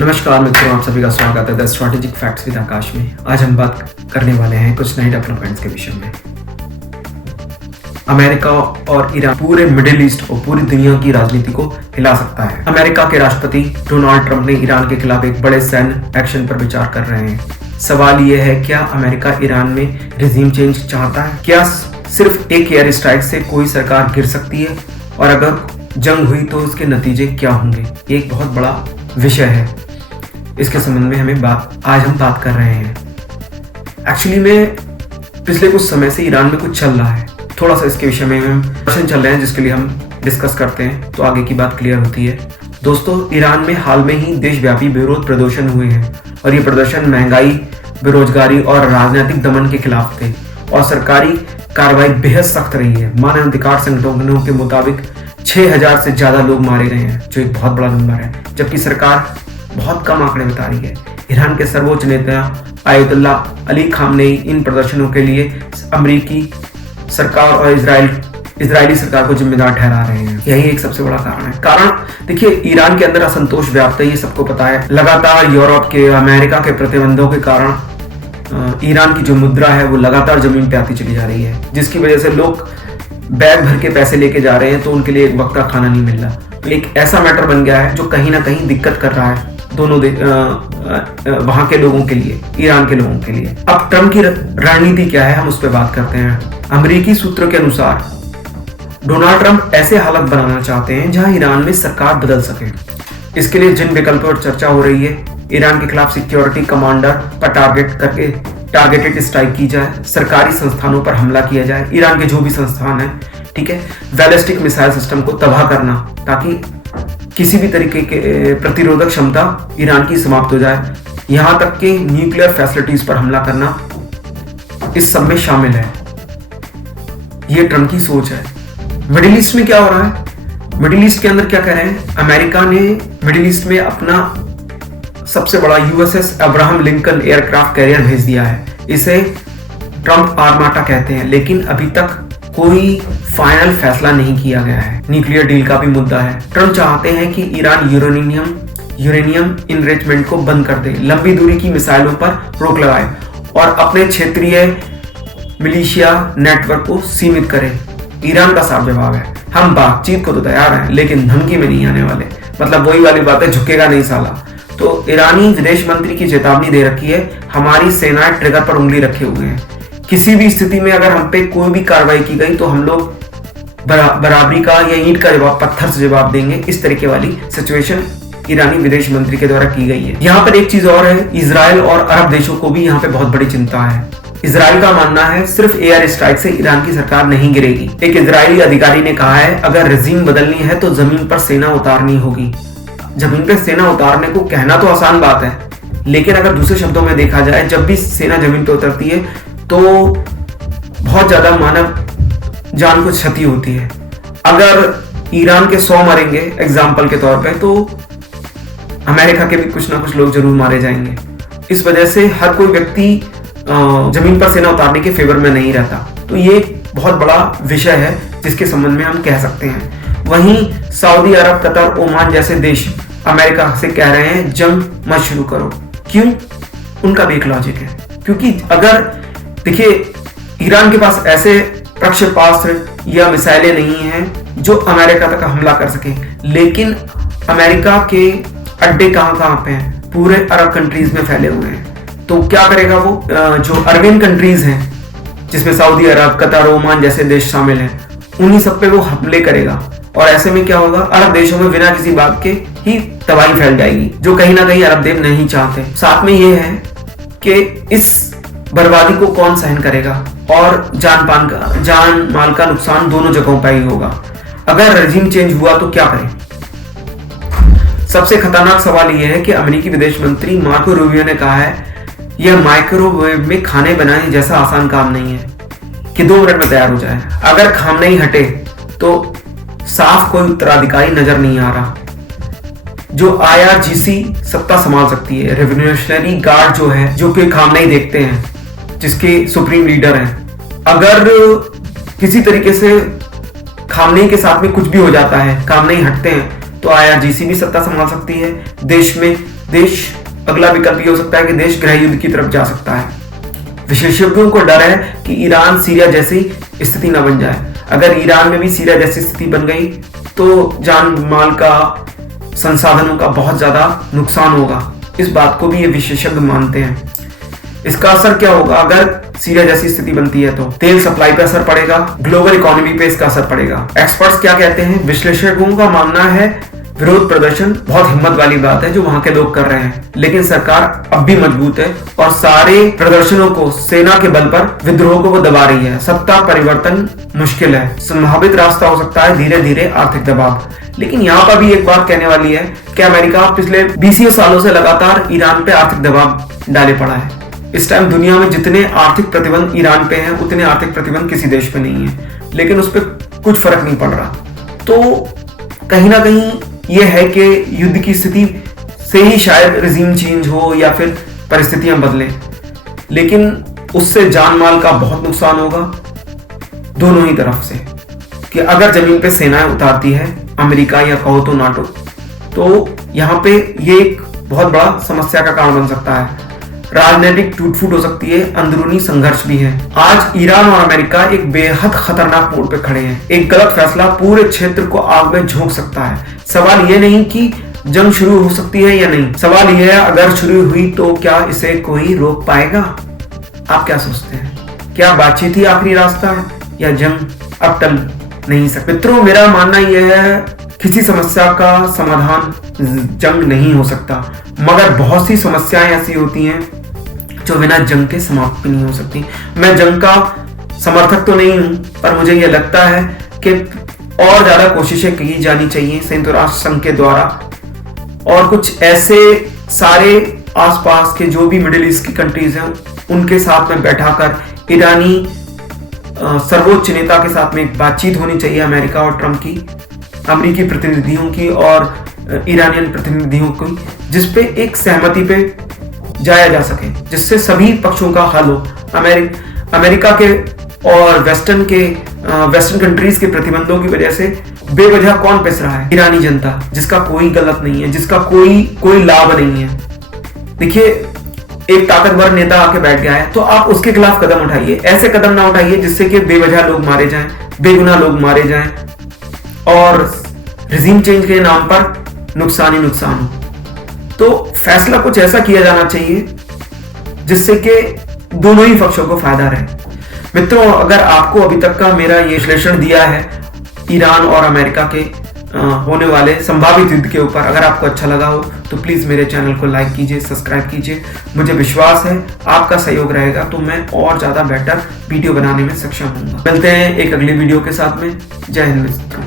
नमस्कार मित्रों, आप सभी का स्वागत है द स्ट्रैटेजिक फैक्ट्स विद आकाश में। आज हम बात करने वाले हैं कुछ नए डेवलपमेंट्स के विषय में। अमेरिका और ईरान पूरे मिडिल ईस्ट और पूरी दुनिया की राजनीति को हिला सकता है। अमेरिका के राष्ट्रपति डोनाल्ड ट्रंप ने ईरान के खिलाफ एक बड़े सैन्य एक्शन पर विचार कर रहे हैं। सवाल यह है, क्या अमेरिका ईरान में रिजीम चेंज चाहता है? क्या सिर्फ एक एयर स्ट्राइक से कोई सरकार गिर सकती है? और अगर जंग हुई तो उसके नतीजे क्या होंगे? ये एक बहुत बड़ा विषय है। इसके संबंध में आज हम बात कर रहे हैं। एक्चुअली में पिछले कुछ समय से ईरान में कुछ चल रहा है, थोड़ा सा इसके विषय में हम प्रश्न चल रहे हैं जिसके लिए हम डिस्कस करते हैं तो आगे की बात क्लियर होती है। दोस्तों, ईरान में हाल में ही देशव्यापी विरोध प्रदर्शन हुए हैं और ये प्रदर्शन महंगाई, बेरोजगारी और राजनीतिक दमन के खिलाफ थे और सरकारी कार्रवाई बेहद सख्त रही है। मानवाधिकार संगठनों के मुताबिक 6000 से ज्यादा लोग मारे गए हैं, जो एक बहुत बड़ा नंबर है, जबकि सरकार बहुत कम आंकड़े बता रही है। ईरान के सर्वोच्च नेता आयतुल्ला अली खामनेई इन प्रदर्शनों के लिए अमेरिकी सरकार और इजरायली सरकार को जिम्मेदार ठहरा रहे हैं। यही एक सबसे बड़ा कारण है। कारण देखिए, ईरान के अंदर असंतोष व्याप्त है, ये सबको पता है। लगातार यूरोप के, अमेरिका के प्रतिबंधों के कारण ईरान की जो मुद्रा है वो लगातार जमीन पे आती चली जा रही है, जिसकी वजह से लोग बैग भर के पैसे लेके जा रहे हैं तो उनके लिए एक वक्त का खाना नहीं मिल रहा। एक ऐसा मैटर बन गया है जो कहीं ना कहीं दिक्कत कर रहा है दोनों वहां के लोगों के लिए, ईरान के लोगों के लिए। अब ट्रंप की रणनीति क्या है, हम उस पर बात करते हैं। अमेरिकी सूत्रों के अनुसार डोनाल्ड ट्रंप ऐसे हालत बनाना चाहते हैं जहां ईरान में सरकार बदल सके। इसके लिए जिन विकल्पों पर चर्चा हो रही है, ईरान के खिलाफ सिक्योरिटी कमांडर पर टारगेटेड स्ट्राइक की जाए, सरकारी संस्थानों पर हमला किया जाए, ईरान के जो भी संस्थान है, ठीक है, बैलिस्टिक मिसाइल सिस्टम को तबाह करना ताकि किसी भी तरीके के प्रतिरोधक क्षमता ईरान की समाप्त हो जाए, यहां तक कि न्यूक्लियर फैसिलिटीज पर हमला करना इस सब में शामिल है। यह ट्रंप की सोच है। मिडिल ईस्ट में क्या हो रहा है? मिडिल ईस्ट के अंदर क्या कह रहे हैं? अमेरिका ने मिडिल ईस्ट में अपना सबसे बड़ा USS Abraham Lincoln aircraft carrier भेज दिया है। इसे ट्रंप आर्माटा कहते हैं, लेकिन अभी तक कोई फाइनल फैसला नहीं किया गया है। न्यूक्लियर डील का भी मुद्दा है। ट्रंप चाहते हैं कि ईरान यूरेनियम इनरिचमेंट को बंद कर दे, लंबी दूरी की मिसाइलों पर रोक लगाए और अपने क्षेत्रीय मिलिशिया नेटवर्क को सीमित करे। ईरान का साफ जवाब है, हम बातचीत को तो तैयार हैं लेकिन धमकी में नहीं आने वाले। मतलब वही वाली बात है, झुकेगा नहीं साला। तो ईरानी विदेश मंत्री की चेतावनी दे रखी है, हमारी सेनाएं ट्रिगर पर उंगली रखे हुए हैं। किसी भी स्थिति में अगर हम पे कोई भी कार्रवाई की गई तो हम लोग बराबरी का या ईंट का जवाब पत्थर से जवाब देंगे। इस तरीके वाली सिचुएशन ईरानी विदेश मंत्री के द्वारा की गई है। यहाँ पर एक चीज और है, इजराइल और अरब देशों को भी यहाँ पे बहुत बड़ी चिंता है। इजराइल का मानना है सिर्फ एयर स्ट्राइक से ईरान की सरकार नहीं गिरेगी। एक इजरायली अधिकारी ने कहा है, अगर रेजिम बदलनी है तो जमीन पर सेना उतारनी होगी। जमीन पर सेना उतारने को कहना तो आसान बात है, लेकिन अगर दूसरे शब्दों में देखा जाए, जब भी सेना जमीन पर उतरती है तो बहुत ज्यादा मानव जान को क्षति होती है। अगर ईरान के 100 मरेंगे एग्जाम्पल के तौर पे, तो अमेरिका के भी कुछ ना कुछ लोग जरूर मारे जाएंगे। इस वजह से हर कोई व्यक्ति जमीन पर सेना उतारने के फेवर में नहीं रहता। तो ये बहुत बड़ा विषय है जिसके संबंध में हम कह सकते हैं। वहीं सऊदी अरब, कतर, ओमान जैसे देश अमेरिका से कह रहे हैं जंग मत शुरू करो। क्यों? उनका भी एक लॉजिक है, क्योंकि अगर देखिए, ईरान के पास ऐसे प्रक्षेपास्त्र या मिसाइलें नहीं हैं जो अमेरिका तक हमला कर सके, लेकिन अमेरिका के अड्डे कहां पे हैं? पूरे अरब कंट्रीज में फैले हुए हैं। तो क्या करेगा वो? जो अरबियन कंट्रीज हैं, जिसमें सऊदी अरब, कतर, ओमान जैसे देश शामिल हैं, उन्हीं सब पे वो हमले करेगा। और ऐसे में क्या होगा? अरब देशों में बिना किसी बात के ही तबाही फैल जाएगी, जो कहीं ना कहीं अरब देश नहीं चाहते। साथ में ये है कि इस बर्बादी को कौन सहन करेगा और जान माल का नुकसान दोनों जगहों पर ही होगा। अगर रेजिम चेंज हुआ तो क्या करें? सबसे खतरनाक सवाल यह है कि अमेरिकी विदेश मंत्री मार्को रूबियो ने कहा है, यह माइक्रोवेव में खाने बनाने जैसा आसान काम नहीं है कि 2 मिनट में तैयार हो जाए। अगर खामनेई हटे तो साफ कोई उत्तराधिकारी नजर नहीं आ रहा जो IRGC सत्ता संभाल सकती है। रेवोल्यूशनरी गार्ड जो है, जो कि खामनेई देखते हैं, जिसके सुप्रीम लीडर हैं, अगर किसी तरीके से खामनेई के साथ में कुछ भी हो जाता है, खामनेई हटते हैं, तो IRGC भी सत्ता संभाल सकती है। देश में देश अगला विकल्प ये हो सकता है कि देश गृह युद्ध की तरफ जा सकता है। विशेषज्ञों को डर है कि ईरान सीरिया जैसी स्थिति न बन जाए। अगर ईरान में भी सीरिया जैसी स्थिति बन गई तो जान माल का, संसाधनों का बहुत ज्यादा नुकसान होगा। इस बात को भी ये विशेषज्ञ मानते हैं। इसका असर क्या होगा अगर सीरिया जैसी स्थिति बनती है? तो तेल सप्लाई पे असर पड़ेगा, ग्लोबल इकोनॉमी पे इसका असर पड़ेगा। एक्सपर्ट्स क्या कहते हैं? विश्लेषकों का मानना है विरोध प्रदर्शन बहुत हिम्मत वाली बात है जो वहां के लोग कर रहे हैं, लेकिन सरकार अब भी मजबूत है और सारे प्रदर्शनों को सेना के बल पर विद्रोह को वो दबा रही है। सत्ता परिवर्तन मुश्किल है, संभावित रास्ता हो सकता है धीरे धीरे आर्थिक दबाव। लेकिन यहाँ पर भी एक बात कहने वाली है कि अमेरिका पिछले 20 सालों से लगातार ईरान पे आर्थिक दबाव डाले पड़ा है। इस टाइम दुनिया में जितने आर्थिक प्रतिबंध ईरान पे हैं उतने आर्थिक प्रतिबंध किसी देश पे नहीं है, लेकिन उस पर कुछ फर्क नहीं पड़ रहा। तो कहीं ना कहीं यह है कि युद्ध की स्थिति से ही शायद रिजीम चेंज हो या फिर परिस्थितियां बदलें, लेकिन उससे जान माल का बहुत नुकसान होगा दोनों ही तरफ से। कि अगर जमीन पे सेनाएं उतारती है अमेरिका या कहो तो नाटो, तो यहाँ पे ये एक बहुत बड़ा समस्या का कारण बन सकता है। राजनीतिक टूट फूट हो सकती है, अंदरूनी संघर्ष भी है। आज ईरान और अमेरिका एक बेहद खतरनाक मोड़ पे खड़े हैं। एक गलत फैसला पूरे क्षेत्र को आग में झोंक सकता है। सवाल ये नहीं कि जंग शुरू हो सकती है या नहीं, सवाल यह है अगर शुरू हुई तो क्या इसे कोई रोक पाएगा? आप क्या सोचते हैं? क्या बातचीत ही आखिरी रास्ता है या जंग अब टल नहीं सकती? मित्रों, मेरा मानना यह है किसी समस्या का समाधान जंग नहीं हो सकता, मगर बहुत सी समस्याएं ऐसी होती हैं जो बिना जंग के समाप्त भी नहीं हो सकती। मैं जंग का समर्थक तो नहीं हूं, पर मुझे यह लगता है कि और ज्यादा कोशिशें की जानी चाहिए संयुक्त राष्ट्र संघ के द्वारा, और कुछ ऐसे सारे आसपास के जो भी मिडिल ईस्ट की कंट्रीज हैं उनके साथ में बैठाकर ईरानी सर्वोच्च नेता के साथ में एक बातचीत होनी चाहिए, अमेरिका और ट्रंप की, अमेरिकी प्रतिनिधियों की और ईरानियन प्रतिनिधियों की, जिसपे एक सहमति पे जाया जा सके, जिससे सभी पक्षों का हल हो। अमेरिका के और वेस्टर्न कंट्रीज के प्रतिबंधों की वजह से बेवजह कौन पिस रहा है? ईरानी जनता, जिसका कोई गलत नहीं है, जिसका कोई लाभ नहीं है। देखिए, एक ताकतवर नेता आके बैठ गया है तो आप उसके खिलाफ कदम उठाइए। ऐसे कदम ना उठाइए जिससे कि बेवजह लोग मारे जाएं, बेगुनाह लोग मारे जाएं और रिजीम चेंज के नाम पर नुकसान ही नुकसान हो। तो फैसला कुछ ऐसा किया जाना चाहिए जिससे कि दोनों ही पक्षों को फायदा रहे। मित्रों, अगर आपको अभी तक का मेरा ये विश्लेषण दिया है ईरान और अमेरिका के होने वाले संभावित युद्ध के ऊपर, अगर आपको अच्छा लगा हो तो प्लीज मेरे चैनल को लाइक कीजिए, सब्सक्राइब कीजिए। मुझे विश्वास है आपका सहयोग रहेगा तो मैं और ज्यादा बेटर वीडियो बनाने में सक्षम होऊंगा। मिलते हैं एक अगली वीडियो के साथ में। जय हिंद मित्रों।